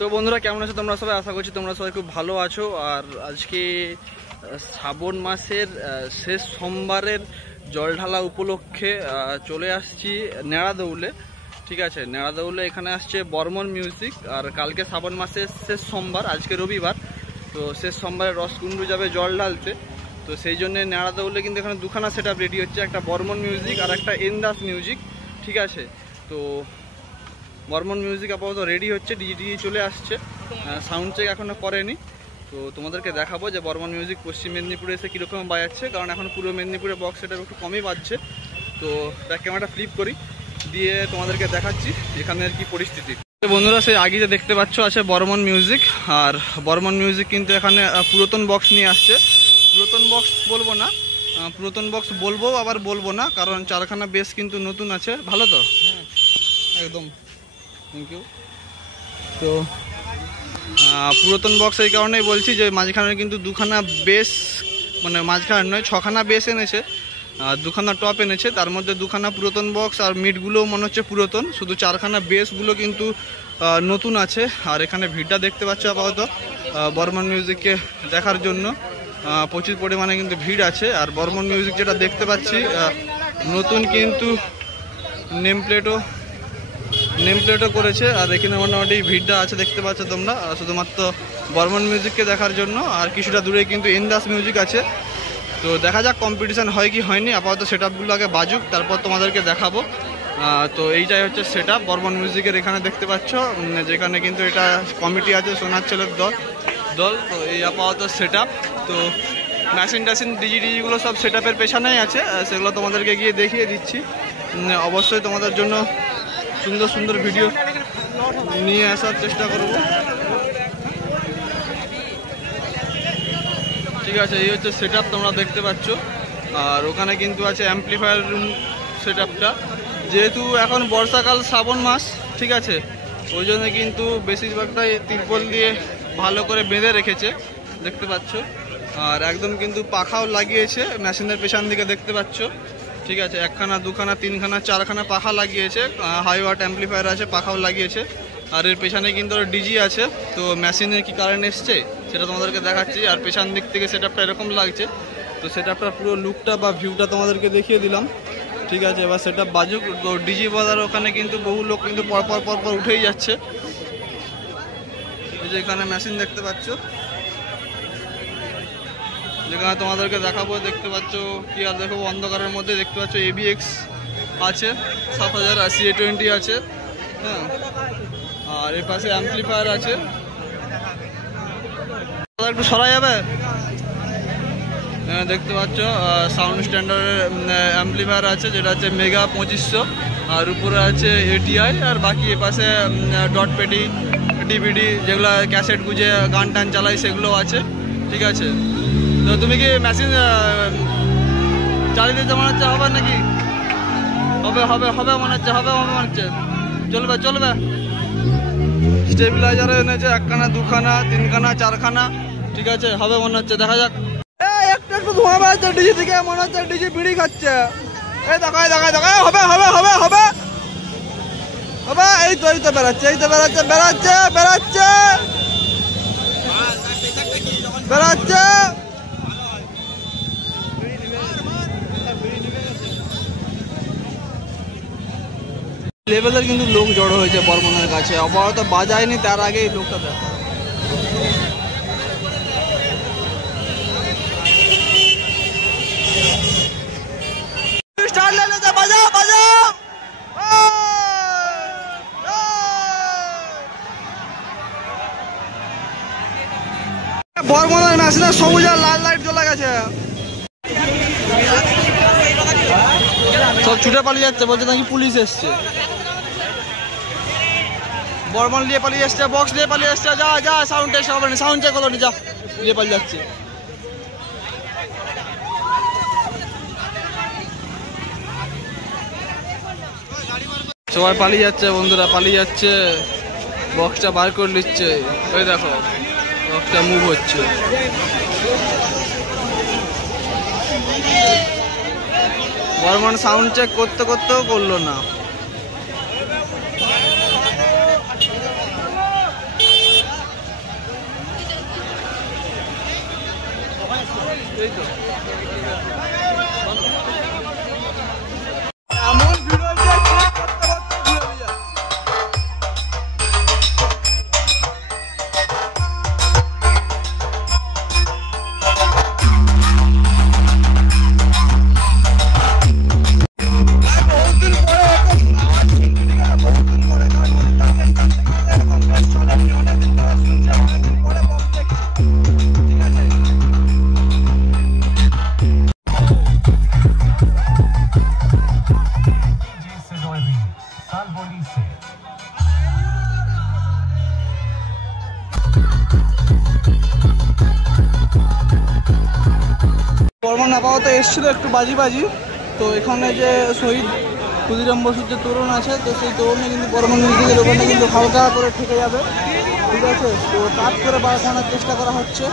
তো বন্ধুরা কেমন আছো তোমরা সবাই? আশা করছি তোমরা সবাই খুব ভালো আছো। আর আজকে শ্রাবণ মাসের শেষ সোমবারের জল ঢালা উপলক্ষে চলে আসছি নেড়াদৌলে। ঠিক আছে, নেড়াদৌলে এখানে আসছে বর্মন মিউজিক। আর কালকে শ্রাবণ মাসের শেষ সোমবার, আজকে রবিবার, তো শেষ সোমবারে রসকুণ্ডু যাবে জল ঢালতে। তো সেই জন্য নেড়াদৌলে কিন্তু এখানে দুখানা সেট আপ রেডি হচ্ছে, একটা বর্মন মিউজিক আর একটা এন্দাস মিউজিক। ঠিক আছে, তো বর্মন মিউজিক আপাতত রেডি হচ্ছে, ডিজি চলে আসছে, সাউন্ড চেক এখনও করেনি। তো তোমাদেরকে দেখাবো যে বর্মন মিউজিক পশ্চিম মেদিনীপুরে এসে কীরকম বাজাচ্ছে, কারণ এখন পুরো মেদিনীপুরে বক্স সেটা একটু কমই বাজছে। তো ব্যাক ক্যামেরাটা ফ্লিপ করি, দিয়ে তোমাদেরকে দেখাচ্ছি এখানের কি পরিস্থিতি। বন্ধুরা সেই আগে যে দেখতে পাচ্ছ আছে বর্মন মিউজিক। আর বর্মন মিউজিক কিন্তু এখানে পুরাতন বক্স নিয়ে আসছে। পুরাতন বক্স বলবো না, পুরাতন বক্স বলবো আবার বলবো না, কারণ চারখানা বেস কিন্তু নতুন আছে। ভালো তো? একদম, থ্যাংক ইউ। তো পুরাতন বক্স এই কারণেই বলছি যে মাঝখানে কিন্তু দুখানা বেস, মানে মাঝখানে নয়, ছখানা বেস এনেছে, আর দুখানা টপ এনেছে, তার মধ্যে দুখানা পুরাতন বক্স, আর মিডগুলোও মনে হচ্ছে পুরাতন, শুধু চারখানা বেসগুলো কিন্তু নতুন আছে। আর এখানে ভিড়টা দেখতে পাচ্ছ আপাতত বর্মন মিউজিককে দেখার জন্য প্রচুর পরিমাণে কিন্তু ভিড় আছে। আর বর্মন মিউজিক যেটা দেখতে পাচ্ছি নতুন কিন্তু নেম প্লেটও করেছে। আর এখানে মোটামুটি ভিড়টা আছে দেখতে পাচ্ছ তোমরা, শুধুমাত্র বর্মন মিউজিককে দেখার জন্য। আর কিছুটা দূরে কিন্তু এন্দাস মিউজিক আছে। তো দেখা যাক কম্পিটিশান হয় কি হয়নি। আপাতত সেট আপগুলো আগে বাজুক, তারপর তোমাদেরকে দেখাবো। তো এইটাই হচ্ছে সেট আপ বর্মন মিউজিকের। এখানে দেখতে পাচ্ছ যেখানে কিন্তু এটা কমিটি আছে, সোনার ছেলের দল। তো এই আপাতত সেট আপ। তো মেশিন ডিজিগুলো সব সেট আপের পেছনেই আছে, সেগুলো তোমাদেরকে গিয়ে দেখিয়ে দিচ্ছি। অবশ্যই তোমাদের জন্য সুন্দর সুন্দর ভিডিও নিয়ে আসার চেষ্টা করব। ঠিক আছে, এই হচ্ছে সেট আপ তোমরা দেখতে পাচ্ছ। আর ওখানে কিন্তু আছে অ্যাম্পলিফায়ার রুম সেট আপটা। যেহেতু এখন বর্ষাকাল, শ্রাবণ মাস, ঠিক আছে, ওই জন্য কিন্তু বেশিরভাগটাই তিরপল দিয়ে ভালো করে বেঁধে রেখেছে দেখতে পাচ্ছ। আর একদম কিন্তু পাখাও লাগিয়েছে মেশিনের পেছন দিকে দেখতে পাচ্ছ। ঠিক আছে, একখানা, দুখানা, তিনখানা, চারখানা পাখা লাগিয়েছে, হাই ওয়াট অ্যাম্পলিফায়ার আছে, পাখাও লাগিয়েছে। আর এর পেছনে কিন্তু ডিজি আছে। তো মেশিনে কি কারেন্ট এসছে সেটা তোমাদেরকে দেখাচ্ছি। আর পেছন দিক থেকে সেট আপটা এরকম লাগছে। তো সেট আপটার পুরো লুকটা বা ভিউটা তোমাদেরকে দেখিয়ে দিলাম। ঠিক আছে, এবার সেট আপ বাজুক। তো ডিজি বাজার ওখানে কিন্তু বহু লোক কিন্তু পরপর উঠেই যাচ্ছে। এই যে এখানে মেশিন দেখতে পাচ্ছ, যেখানে তোমাদেরকে দেখাবো, দেখতে পাচ্ছ কি আর দেখাবো, অন্ধকারের মধ্যে দেখতে পাচ্ছ ABX আছে 7000, আর CA20 আছে। হ্যাঁ, আর এর পাশে অ্যাম্পলিফায়ার আছে। একটু সরা যাবে, দেখতে পাচ্ছ সাউন্ড স্ট্যান্ডার্ডের অ্যাম্পলিফায়ার আছে, যেটা হচ্ছে মেগা 2500। আর উপরে আছে ATI। আর বাকি এ পাশে ডট পেডি, DVD, যেগুলো ক্যাসেট গুঁজে গান টান চালাই, সেগুলো আছে। ঠিক আছে, তো তুমি কি মেশিন চালিয়ে দিতে মনে হচ্ছে? হবে নাকি? হবে মনে হচ্ছে, হবে মনে হচ্ছে। চলবে। স্টেবিলাইজার এনেছে একখানা, দুখানা, তিনখানা, চারখানা। ঠিক আছে, হবে মনে হচ্ছে, দেখা যাক। একটু ধোঁয়া বেড়াচ্ছে ডিজি থেকে, মনে হচ্ছে ডিজি বিড়ি খাচ্ছে। এই দেখায় হবে। এই তো বেড়াচ্ছে। লেভেলের কিন্তু লোক জড়ো হয়েছে বর্মনের কাছে, আপাতত বাজায়নি, তার আগেই লোকটা দেখো। বর্মনের মেশিনে সবুজ আর লাল লাইট জ্বলে গেছে, সব ছুটে পালিয়ে যাচ্ছে, বলছে নাকি পুলিশ এসছে। বর্মন নিয়ে পালিয়ে এসছে, বক্স নিয়ে পালিয়ে এসছে। যা সাউন্ড টেস্ট হবে না, সাউন্ড চেক হলো না, যা নিয়ে পালিয়ে যাচ্ছে। সবাই পালিয়ে যাচ্ছে বন্ধুরা, পালিয়ে যাচ্ছে। বক্সটা বার করে নিচ্ছে, ওই দেখো বক্সটা মুভ হচ্ছে। বর্মন সাউন্ড চেক করতেও করলো না। এই তো বর্মন আপাতত এসেছিল একটু বাজি, তো এখানে যে শহীদ ক্ষুদিরাম বসুর যে তোরণ আছে, তো সেই তোরণে কিন্তু বর্মন মিউজিকের ওখানে কিন্তু হালকা করে ঠেকে যাবে, ঠিক আছে। তো কাজ করে বাড়ানোর চেষ্টা করা হচ্ছে।